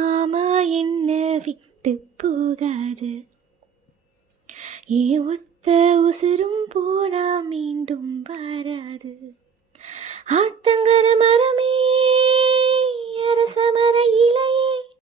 மாமா என்ன விட்டு போகாது. ஏன் ஒத்த உசுரும் போனா மீண்டும் வராது. ஆத்தங்கர மரமே அரச மர இலையே